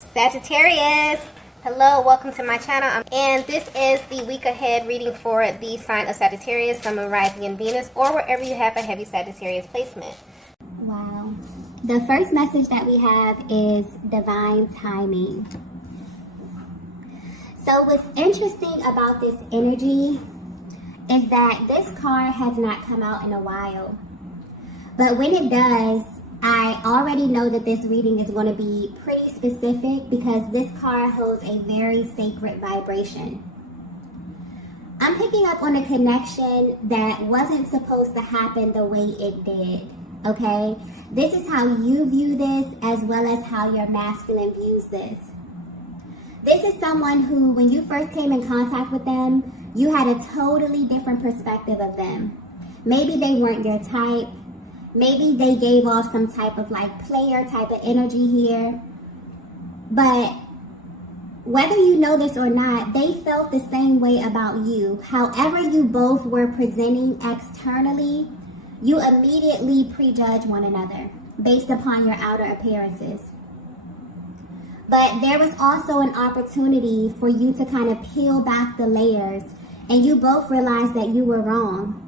Sagittarius, hello, welcome to my channel, and this is the week ahead reading for the sign of Sagittarius, Sun, Moon, Rising, and Venus, or wherever you have a heavy Sagittarius placement. Wow. The first message that we have is divine timing. So what's interesting about this energy is that this card has not come out in a while. But when it does, I already know that this reading is going to be pretty specific because this card holds a very sacred vibration. I'm picking up on a connection that wasn't supposed to happen the way it did, okay? This is how you view this as well as how your masculine views this. This is someone who, when you first came in contact with them, you had a totally different perspective of them. Maybe they weren't your type. Maybe they gave off some type of like player type of energy here. But whether you know this or not, they felt the same way about you. However you both were presenting externally, you immediately prejudge one another based upon your outer appearances. But there was also an opportunity for you to kind of peel back the layers, and you both realized that you were wrong.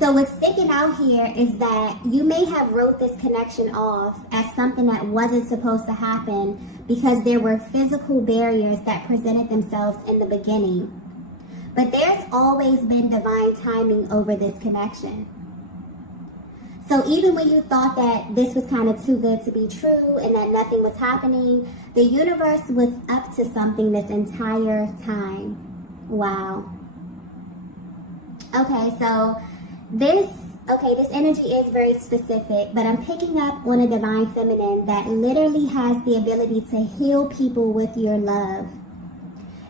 So what's sticking out here is that you may have wrote this connection off as something that wasn't supposed to happen because there were physical barriers that presented themselves in the beginning. But there's always been divine timing over this connection. So even when you thought that this was kind of too good to be true and that nothing was happening, the universe was up to something this entire time. Wow. Okay, so this energy is very specific, but I'm picking up on a divine feminine that literally has the ability to heal people with your love.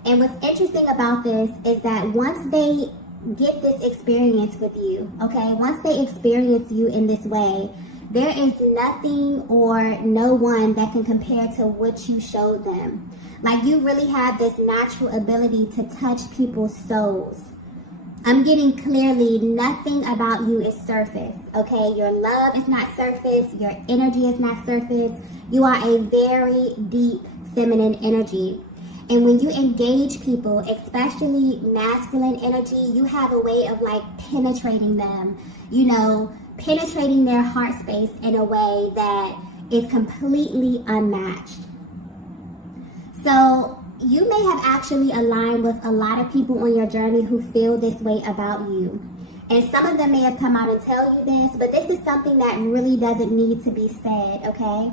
And what's interesting about this is that once they get this experience with you, okay, once they experience you in this way, there is nothing or no one that can compare to what you showed them. Like, you really have this natural ability to touch people's souls. I'm getting clearly nothing about you is surface, okay? Your love is not surface. Your energy is not surface. You are a very deep feminine energy. And when you engage people, especially masculine energy, you have a way of like penetrating them, you know, penetrating their heart space in a way that is completely unmatched. So you may have actually aligned with a lot of people on your journey who feel this way about you. And some of them may have come out and tell you this, but this is something that really doesn't need to be said, okay?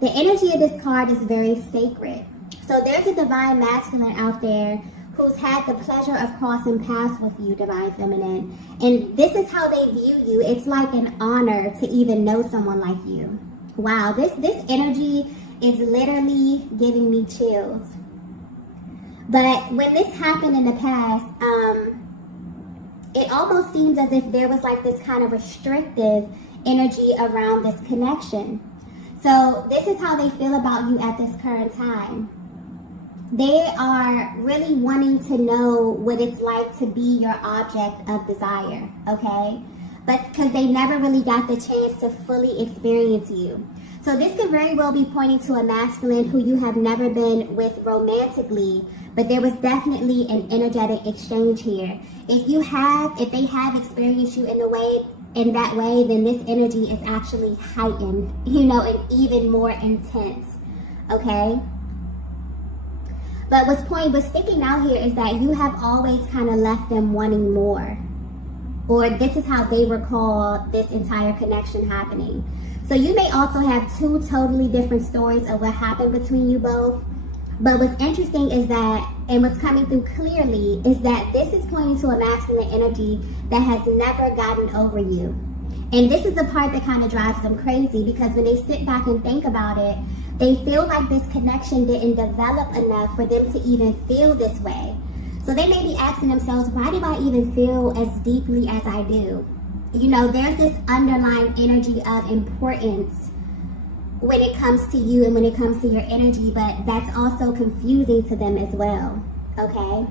The energy of this card is very sacred. So there's a divine masculine out there who's had the pleasure of crossing paths with you, divine feminine. And this is how they view you. It's like an honor to even know someone like you. Wow, this energy is literally giving me chills. But when this happened in the past, it almost seems as if there was like this kind of restrictive energy around this connection. So this is how they feel about you at this current time. They are really wanting to know what it's like to be your object of desire, okay? But because they never really got the chance to fully experience you. So this could very well be pointing to a masculine who you have never been with romantically, but there was definitely an energetic exchange here. If they have experienced you in that way, then this energy is actually heightened, you know, and even more intense, okay? But what's sticking out here is that you have always kind of left them wanting more. Or this is how they recall this entire connection happening. So you may also have two totally different stories of what happened between you both. But what's interesting is that, and what's coming through clearly, is that this is pointing to a masculine energy that has never gotten over you. And this is the part that kind of drives them crazy, because when they sit back and think about it, they feel like this connection didn't develop enough for them to even feel this way. So they may be asking themselves, why do I even feel as deeply as I do? You know, there's this underlying energy of importance when it comes to you and when it comes to your energy, but that's also confusing to them as well, okay?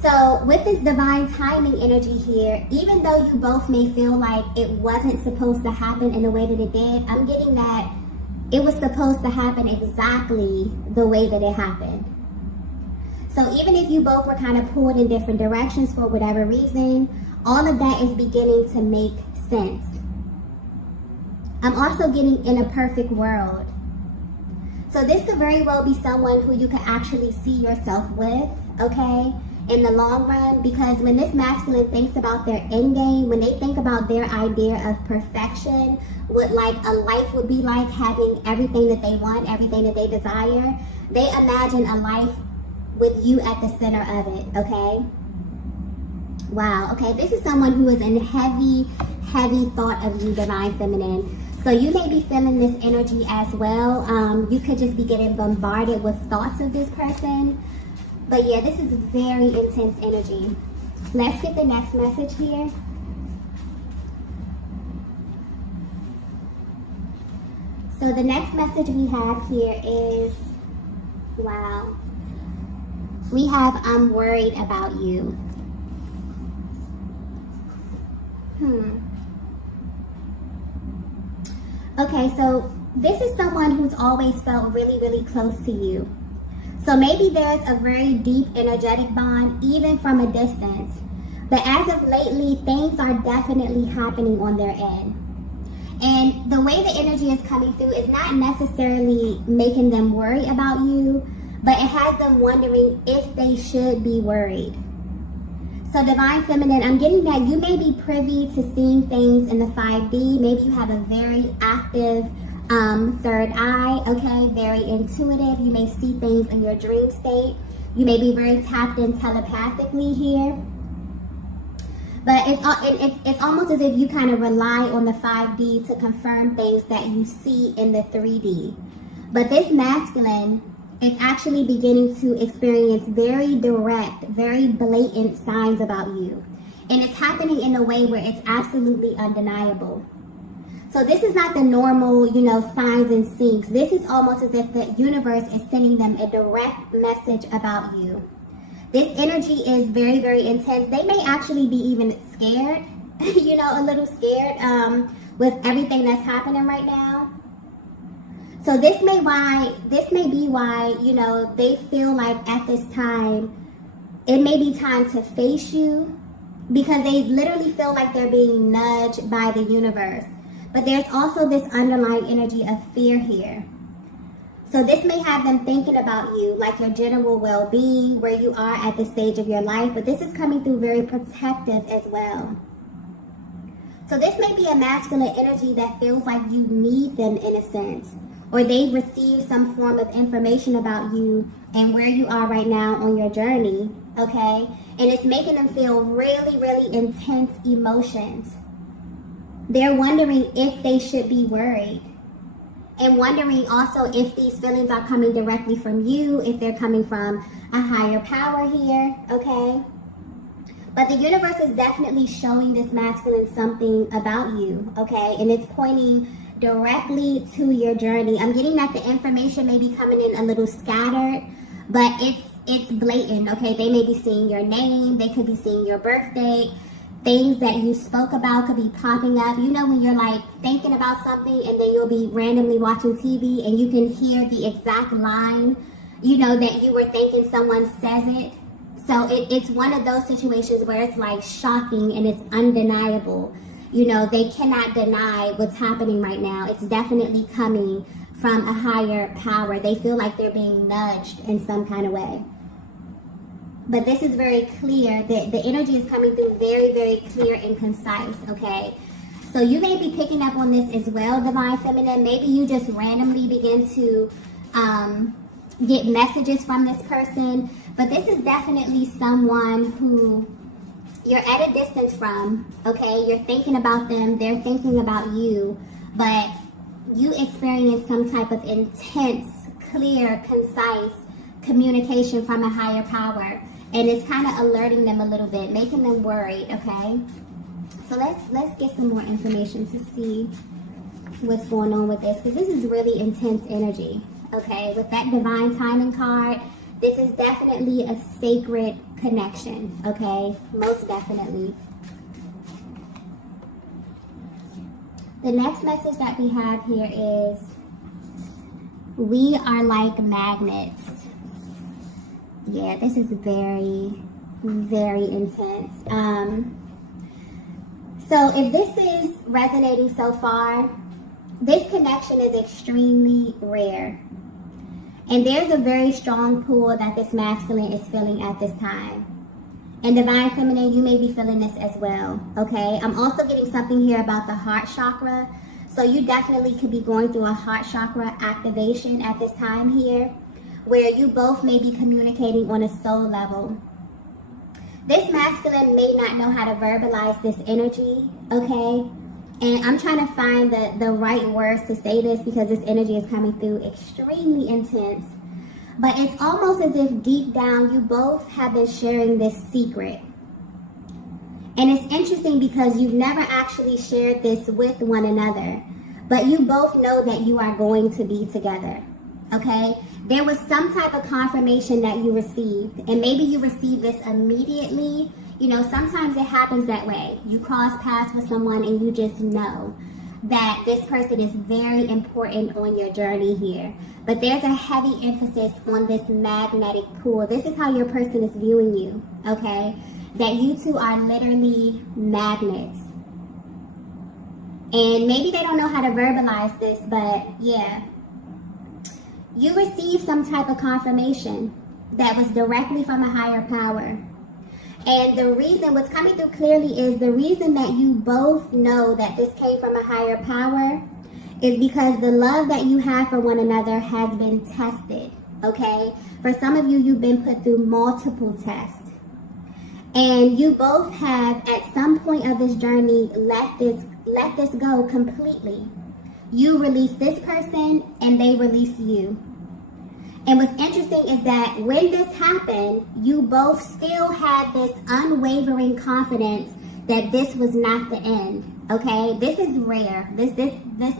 So with this divine timing energy here, even though you both may feel like it wasn't supposed to happen in the way that it did, I'm getting that it was supposed to happen exactly the way that it happened. So even if you both were kind of pulled in different directions for whatever reason, all of that is beginning to make sense. I'm also getting in a perfect world. So this could very well be someone who you could actually see yourself with, okay, in the long run, because when this masculine thinks about their end game, when they think about their idea of perfection, what like a life would be like, having everything that they want, everything that they desire, they imagine a life with you at the center of it, okay? Wow, okay, this is someone who is in heavy thought of you, divine feminine. So you may be feeling this energy as well. You could just be getting bombarded with thoughts of this person. But yeah, this is very intense energy. Let's get the next message here. So the next message we have here is, wow. We have, I'm worried about you. Okay, so this is someone who's always felt really close to you. So maybe there's a very deep energetic bond, even from a distance. But as of lately, things are definitely happening on their end. And the way the energy is coming through is not necessarily making them worry about you, but it has them wondering if they should be worried. So divine feminine, I'm getting that you may be privy to seeing things in the 5D. Maybe you have a very active third eye, okay, very intuitive. You may see things in your dream state. You may be very tapped in telepathically here. But it's almost as if you kind of rely on the 5D to confirm things that you see in the 3D. But this masculine is actually beginning to experience very direct, very blatant signs about you. And it's happening in a way where it's absolutely undeniable. So this is not the normal, signs and syncs. This is almost as if the universe is sending them a direct message about you. This energy is very intense. They may actually be even scared, a little scared with everything that's happening right now. So this may be why, they feel like at this time, it may be time to face you, because they literally feel like they're being nudged by the universe. But there's also this underlying energy of fear here. So this may have them thinking about you, like your general well-being, where you are at this stage of your life, but this is coming through very protective as well. So this may be a masculine energy that feels like you need them in a sense, or they've received some form of information about you and where you are right now on your journey, okay? And it's making them feel really intense emotions. They're wondering if they should be worried. And wondering also if these feelings are coming directly from you, if they're coming from a higher power here, okay? But the universe is definitely showing this masculine something about you, okay? And it's pointing directly to your journey. I'm getting that the information may be coming in a little scattered, but it's blatant, okay? They may be seeing your name, they could be seeing your birthday. Things that you spoke about could be popping up. When you're like thinking about something and then you'll be randomly watching TV and you can hear the exact line, that you were thinking someone says it. So it's one of those situations where it's like shocking and it's undeniable. They cannot deny what's happening right now. It's definitely coming from a higher power. They feel like they're being nudged in some kind of way. But this is very clear. The energy is coming through very clear and concise, okay? So you may be picking up on this as well, divine feminine. Maybe you just randomly begin to get messages from this person. But this is definitely someone who you're at a distance from, okay? You're thinking about them. They're thinking about you. But you experience some type of intense, clear, concise communication from a higher power. And it's kind of alerting them a little bit, making them worried, okay? So let's get some more information to see what's going on with this, because this is really intense energy, okay? With that divine timing card, this is definitely a sacred connection, okay? Most definitely. The next message that we have here is We are like magnets. Yeah, this is very, very intense. So if this is resonating so far, this connection is extremely rare. And there's a very strong pull that this masculine is feeling at this time. And divine feminine, you may be feeling this as well, okay? I'm also getting something here about the heart chakra. So you definitely could be going through a heart chakra activation at this time here, where you both may be communicating on a soul level. This masculine may not know how to verbalize this energy, okay? And I'm trying to find the right words to say this because this energy is coming through extremely intense. But it's almost as if deep down you both have been sharing this secret. And it's interesting because you've never actually shared this with one another. But you both know that you are going to be together, okay? There was some type of confirmation that you received. And maybe you received this immediately. You know, sometimes it happens that way. You cross paths with someone and you just know that this person is very important on your journey here. But there's a heavy emphasis on this magnetic pull. This is how your person is viewing you, okay? That you two are literally magnets. And maybe they don't know how to verbalize this, but yeah. You received some type of confirmation that was directly from a higher power. And the reason, what's coming through clearly is the reason that you both know that this came from a higher power is because the love that you have for one another has been tested, okay? For some of you, you've been put through multiple tests. And you both have, at some point of this journey, let this go completely. You release this person and they release you. And what's interesting is that when this happened, you both still had this unwavering confidence that this was not the end, okay? This is rare. This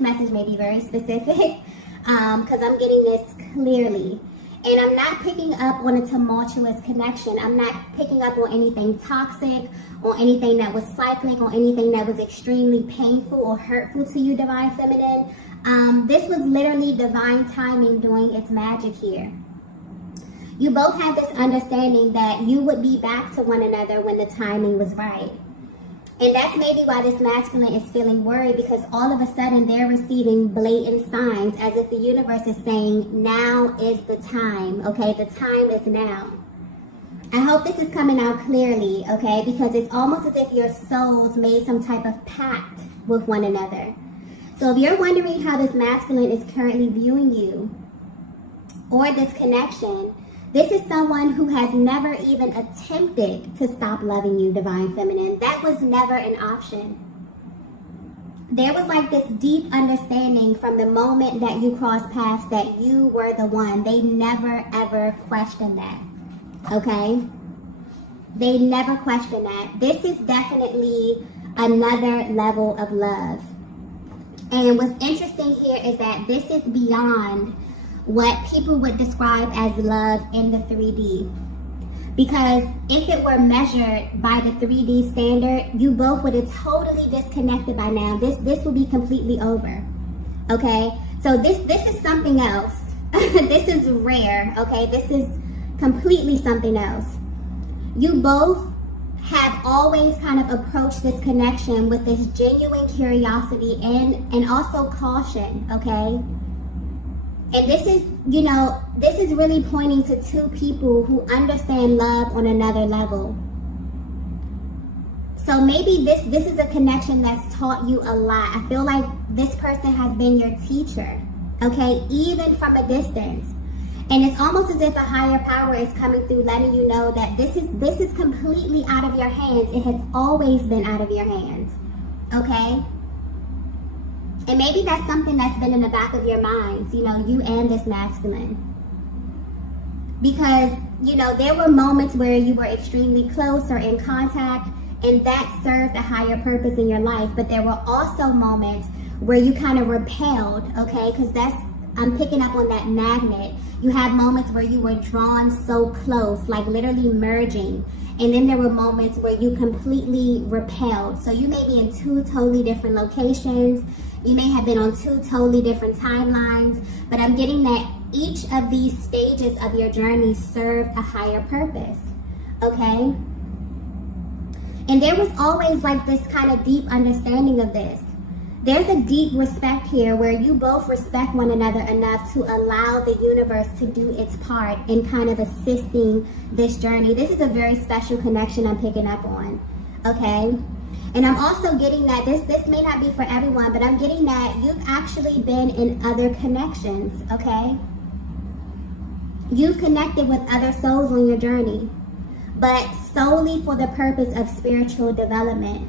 message may be very specific because I'm getting this clearly. And I'm not picking up on a tumultuous connection. I'm not picking up on anything toxic, or anything that was cyclic, or anything that was extremely painful or hurtful to you, divine feminine. This was literally divine timing doing its magic here. You both had this understanding that you would be back to one another when the timing was right. And that's maybe why this masculine is feeling worried, because all of a sudden they're receiving blatant signs as if the universe is saying, now is the time, okay? The time is now. I hope this is coming out clearly, okay? Because it's almost as if your souls made some type of pact with one another. So if you're wondering how this masculine is currently viewing you, or this connection, this is someone who has never even attempted to stop loving you, divine feminine. That was never an option. There was like this deep understanding from the moment that you crossed paths that you were the one. They never ever questioned that, okay? They never questioned that. This is definitely another level of love. And what's interesting here is that this is beyond what people would describe as love in the 3D. Because if it were measured by the 3D standard, you both would have totally disconnected by now. This would be completely over, okay? So this is something else. This is rare, okay? This is completely something else. You both have always kind of approached this connection with this genuine curiosity and also caution, okay? And this is, you know, this is really pointing to two people who understand love on another level. So maybe this is a connection that's taught you a lot. I feel like this person has been your teacher, okay, even from a distance. And it's almost as if a higher power is coming through, letting you know that this is completely out of your hands. It has always been out of your hands, okay? And maybe that's something that's been in the back of your minds, you know, you and this masculine. Because, you know, there were moments where you were extremely close or in contact, and that served a higher purpose in your life. But there were also moments where you kind of repelled, okay? Because I'm picking up on that magnet. You had moments where you were drawn so close, like literally merging. And then there were moments where you completely repelled. So you may be in two totally different locations. You may have been on two totally different timelines, but I'm getting that each of these stages of your journey serve a higher purpose, okay? And there was always like this kind of deep understanding of this. There's a deep respect here where you both respect one another enough to allow the universe to do its part in kind of assisting this journey. This is a very special connection I'm picking up on, okay? And I'm also getting that this may not be for everyone, but I'm getting that you've actually been in other connections, okay? You've connected with other souls on your journey, but solely for the purpose of spiritual development.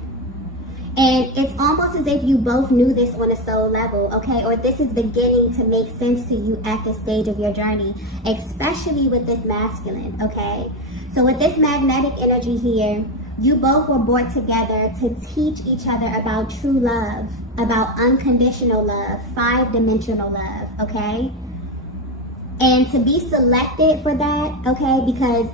And it's almost as if you both knew this on a soul level, okay? Or this is beginning to make sense to you at this stage of your journey, especially with this masculine, okay? So with this magnetic energy here, you both were brought together to teach each other about true love, about unconditional love, 5-dimensional love, okay? And to be selected for that, okay, because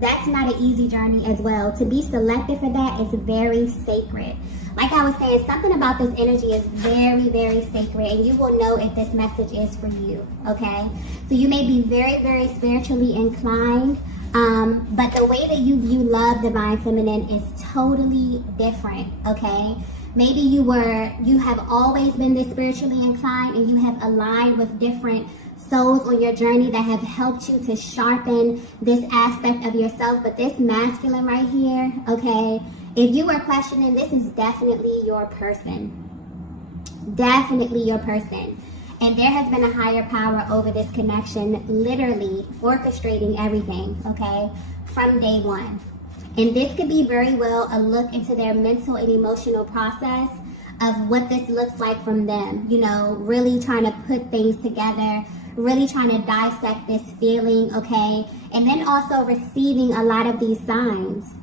that's not an easy journey as well. To be selected for that is very sacred. Like I was saying, something about this energy is very, very sacred, and you will know if this message is for you, okay? So you may be very, very spiritually inclined, but the way that you view love, divine feminine, is totally different, okay? Maybe you have always been this spiritually inclined, and you have aligned with different souls on your journey that have helped you to sharpen this aspect of yourself. But this masculine right here, okay, if you are questioning, this is definitely your person. Definitely your person. And there has been a higher power over this connection, literally orchestrating everything, okay, from day one. And this could be very well a look into their mental and emotional process of what this looks like from them. You know, really trying to put things together, really trying to dissect this feeling, okay? And then also receiving a lot of these signs,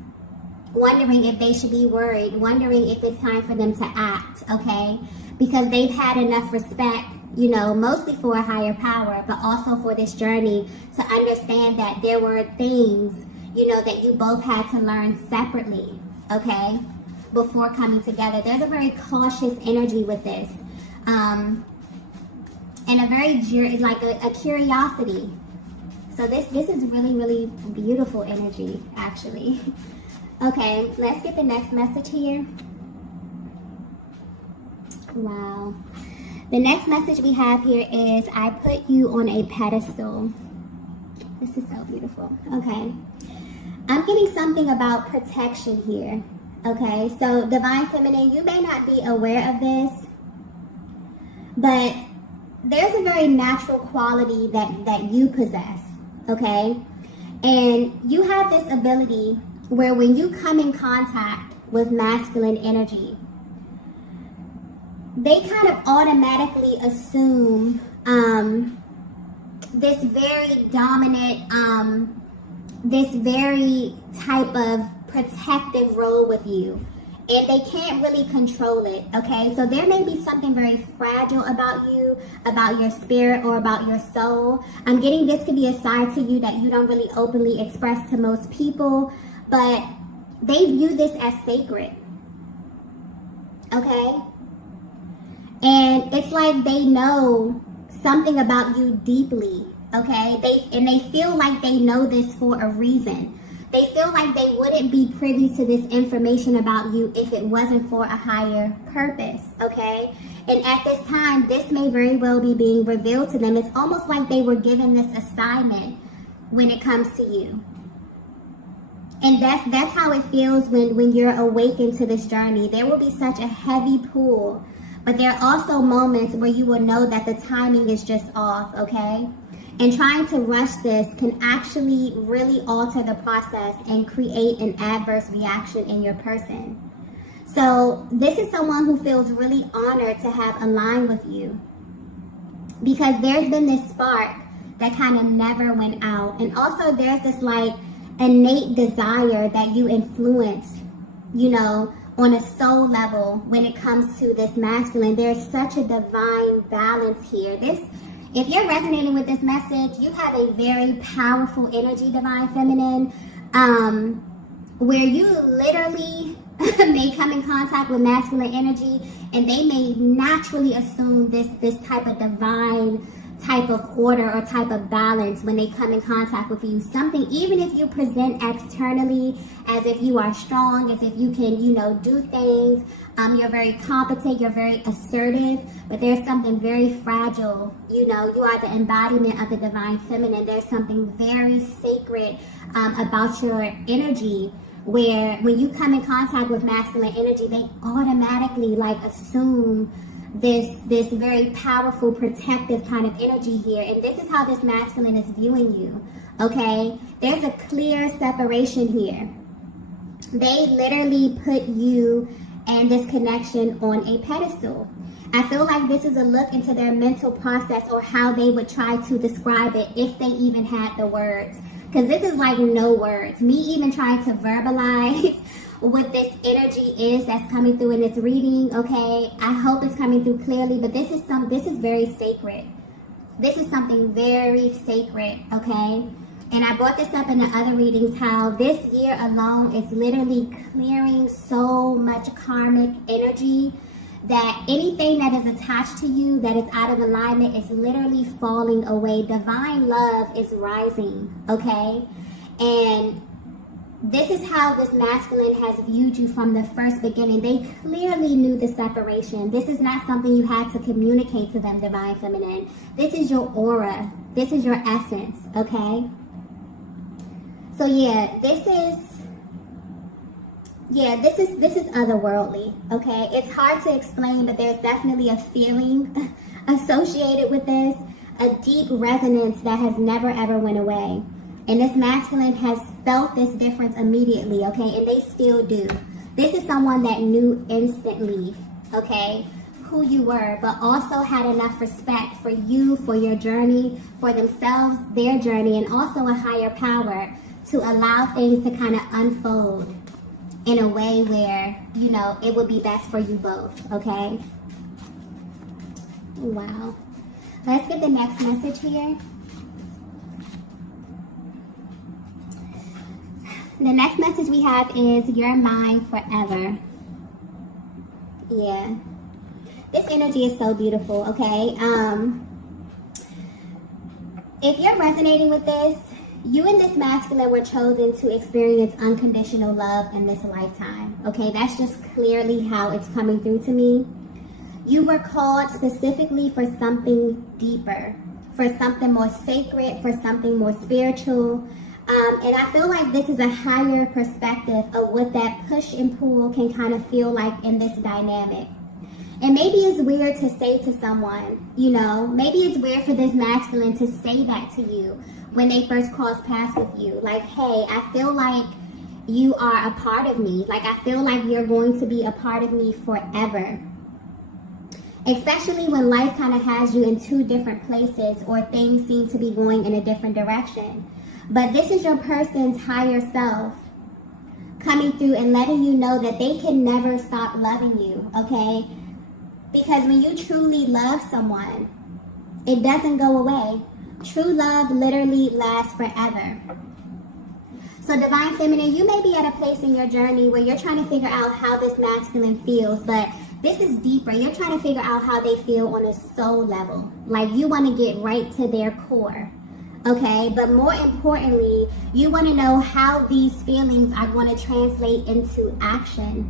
wondering if they should be worried, wondering if it's time for them to act, okay? Because they've had enough respect, you know, mostly for a higher power, but also for this journey to understand that there were things, you know, that you both had to learn separately, okay, before coming together. There's a very cautious energy with this. And a very, like a curiosity. So this is really, really beautiful energy, actually. Okay, let's get the next message here. Wow. The next message we have here is, I put you on a pedestal. This is so beautiful. Okay. I'm getting something about protection here. Okay, so divine feminine, you may not be aware of this, but there's a very natural quality that you possess, okay? And you have this ability where when you come in contact with masculine energy, they kind of automatically assume this very dominant, this very type of protective role with you. And they can't really control it, okay? So there may be something very fragile about you, about your spirit, or about your soul. I'm getting this could be a side to you that you don't really openly express to most people, but they view this as sacred, okay? And it's like they know something about you deeply, okay? They feel like they know this for a reason. They feel like they wouldn't be privy to this information about you if it wasn't for a higher purpose, okay? And at this time, this may very well be being revealed to them. It's almost like they were given this assignment when it comes to you. And that's how it feels when you're awakened to this journey. There will be such a heavy pull, but there are also moments where you will know that the timing is just off, okay? And trying to rush this can actually really alter the process and create an adverse reaction in your person. So this is someone who feels really honored to have aligned with you, because there's been this spark that kind of never went out. And also there's this like innate desire that you influence, you know, on a soul level when it comes to this masculine. There's such a divine balance here. If you're resonating with this message, you have a very powerful energy, divine feminine, where you literally may come in contact with masculine energy and they may naturally assume this type of divine type of order or type of balance when they come in contact with you. Something, even if you present externally as if you are strong, as if you can, do things, you're very competent, you're very assertive, but there's something very fragile. You are the embodiment of the divine feminine. There's something very sacred about your energy, where when you come in contact with masculine energy, they automatically assume this very powerful, protective kind of energy here. And this is how this masculine is viewing you, okay? There's a clear separation here. They literally put you and this connection on a pedestal. I feel like this is a look into their mental process, or how they would try to describe it if they even had the words. Because this is no words. Me even trying to verbalize what this energy is that's coming through in this reading, okay? I hope it's coming through clearly, but this is very sacred. This is something very sacred, okay? And I brought this up in the other readings, how this year alone is literally clearing so much karmic energy, that anything that is attached to you that is out of alignment is literally falling away. Divine love is rising, okay? And this is how this masculine has viewed you from the first beginning. They clearly knew the separation. This is not something you had to communicate to them, divine feminine. This is your aura. This is your essence, okay? So this is otherworldly, okay? It's hard to explain, but there's definitely a feeling associated with this, a deep resonance that has never ever went away. And this masculine has felt this difference immediately, okay? And they still do. This is someone that knew instantly, okay, who you were, but also had enough respect for you, for your journey, for themselves, their journey, and also a higher power to allow things to kind of unfold in a way where, it would be best for you both, okay? Wow. Let's get the next message here. The next message we have is, you're mine forever. Yeah. This energy is so beautiful, okay? If you're resonating with this, you and this masculine were chosen to experience unconditional love in this lifetime, okay? That's just clearly how it's coming through to me. You were called specifically for something deeper, for something more sacred, for something more spiritual. And I feel like this is a higher perspective of what that push and pull can kind of feel like in this dynamic. And maybe it's weird to say to someone, maybe it's weird for this masculine to say that to you when they first cross paths with you. Like, hey, I feel like you are a part of me. Like, I feel like you're going to be a part of me forever. Especially when life kind of has you in two different places, or things seem to be going in a different direction. But this is your person's higher self coming through and letting you know that they can never stop loving you, okay? Because when you truly love someone, it doesn't go away. True love literally lasts forever. So divine feminine, you may be at a place in your journey where you're trying to figure out how this masculine feels, but this is deeper. You're trying to figure out how they feel on a soul level. Like, you want to get right to their core. Okay, but more importantly, you want to know how these feelings are going to translate into action.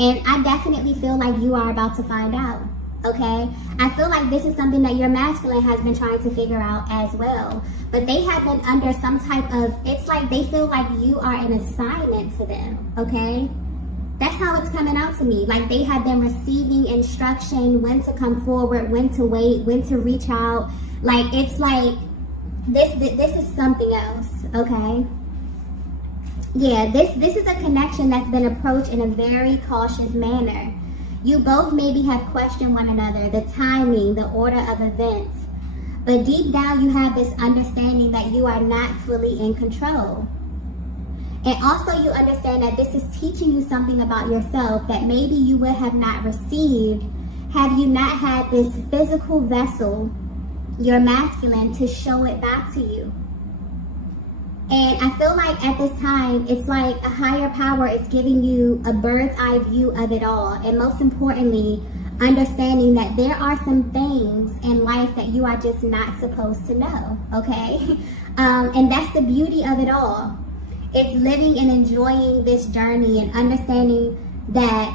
And I definitely feel like you are about to find out. Okay, I feel like this is something that your masculine has been trying to figure out as well. But they have been under some type of, it's like they feel like you are an assignment to them. Okay, that's how it's coming out to me. Like, they have been receiving instruction, when to come forward, when to wait, when to reach out. Like, it's like, this is something else, okay? Yeah, this is a connection that's been approached in a very cautious manner. You both maybe have questioned one another, the timing, the order of events. But deep down, you have this understanding that you are not fully in control. And also, you understand that this is teaching you something about yourself that maybe you would have not received had you not had this physical vessel, your masculine, to show it back to you. And I feel like at this time, it's like a higher power is giving you a bird's eye view of it all. And most importantly, understanding that there are some things in life that you are just not supposed to know, okay? And that's the beauty of it all. It's living and enjoying this journey and understanding that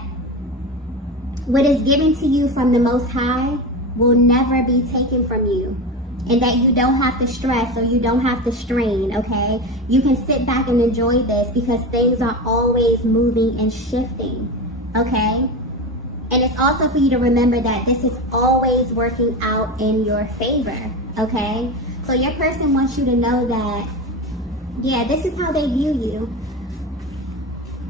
what is given to you from the Most High will never be taken from you. And that you don't have to stress or you don't have to strain, okay? You can sit back and enjoy this because things are always moving and shifting, okay? And it's also for you to remember that this is always working out in your favor, okay? So your person wants you to know that, yeah, this is how they view you.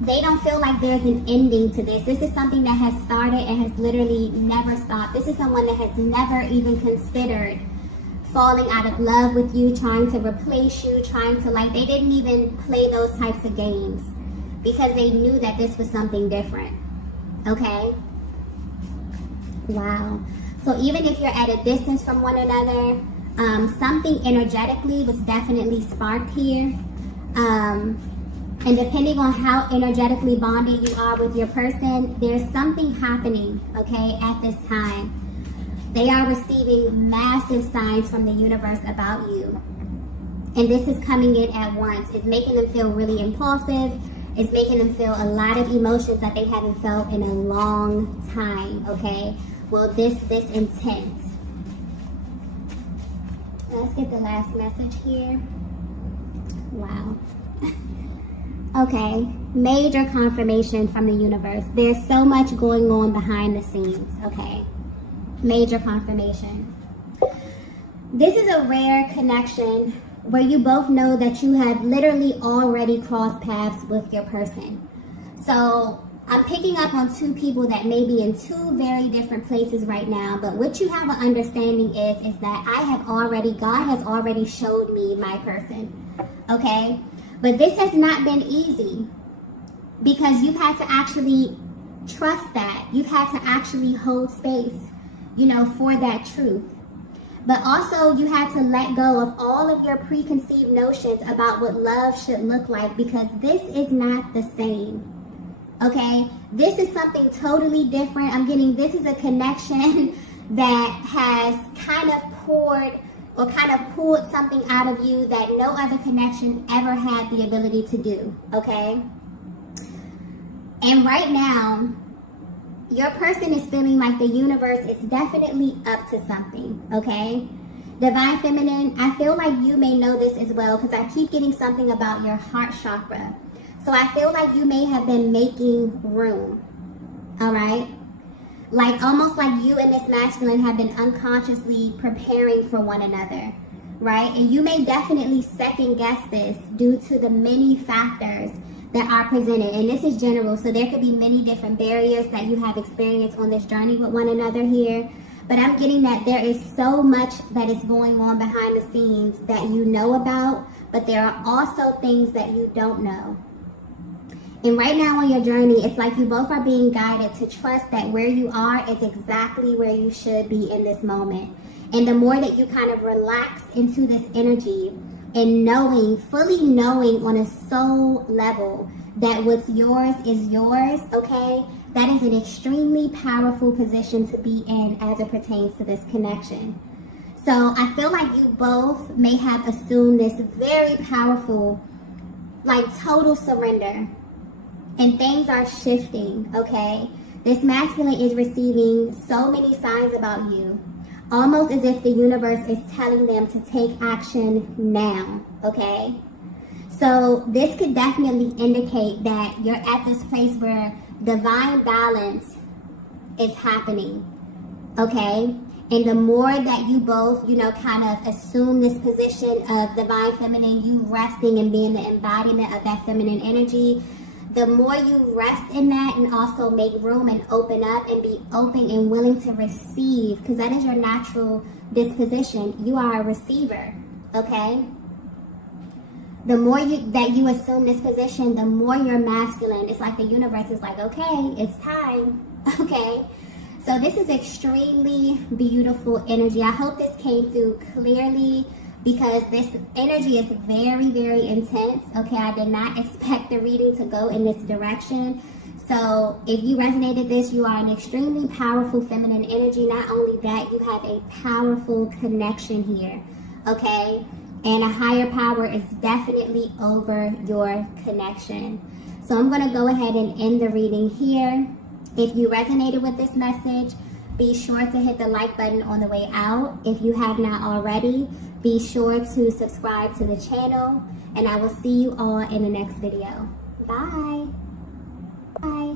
They don't feel like there's an ending to this. This is something that has started and has literally never stopped. This is someone that has never even considered falling out of love with you, trying to replace you, trying to they didn't even play those types of games because they knew that this was something different, okay? Wow. So even if you're at a distance from one another, something energetically was definitely sparked here. And depending on how energetically bonded you are with your person, there's something happening, okay, at this time. They are receiving massive signs from the universe about you. And this is coming in at once. It's making them feel really impulsive. It's making them feel a lot of emotions that they haven't felt in a long time, okay? Well, this intense. Let's get the last message here. Wow. Okay, major confirmation from the universe. There's so much going on behind the scenes, okay? Major confirmation. This is a rare connection where you both know that you have literally already crossed paths with your person. So I'm picking up on two people that may be in two very different places right now, but what you have an understanding is that God has already showed me my person, okay? But this has not been easy because you've had to actually trust that. You've had to actually hold space, for that truth. But also you had to let go of all of your preconceived notions about what love should look like because this is not the same. Okay? This is something totally different. This is a connection that has kind of pulled something out of you that no other connection ever had the ability to do. Okay? And right now, your person is feeling like the universe is definitely up to something, okay? Divine Feminine, I feel like you may know this as well because I keep getting something about your heart chakra. So I feel like you may have been making room, all right? Almost like you and this masculine have been unconsciously preparing for one another, right? And you may definitely second guess this due to the many factors that are presented, and this is general, so there could be many different barriers that you have experienced on this journey with one another here, but I'm getting that there is so much that is going on behind the scenes that you know about, but there are also things that you don't know. And right now on your journey, it's like you both are being guided to trust that where you are is exactly where you should be in this moment. And the more that you kind of relax into this energy, and fully knowing on a soul level that what's yours is yours, okay? That is an extremely powerful position to be in as it pertains to this connection. So I feel like you both may have assumed this very powerful, total surrender. And things are shifting, okay? This masculine is receiving so many signs about you. Almost as if the universe is telling them to take action now, okay? So this could definitely indicate that you're at this place where divine balance is happening, okay? And the more that you both, kind of assume this position of divine feminine, you resting and being the embodiment of that feminine energy, the more you rest in that and also make room and open up and be open and willing to receive, because that is your natural disposition. You are a receiver, okay? The more that you assume this position, the more you're masculine. It's like the universe is like, okay, it's time, okay? So this is extremely beautiful energy. I hope this came through clearly. because this energy is very, very intense. Okay, I did not expect the reading to go in this direction. So if you resonated this, you are an extremely powerful feminine energy. Not only that, you have a powerful connection here, okay? And a higher power is definitely over your connection. So I'm going to go ahead and end the reading here. If you resonated with this message, be sure to hit the like button on the way out. If you have not already, be sure to subscribe to the channel. And I will see you all in the next video. Bye. Bye.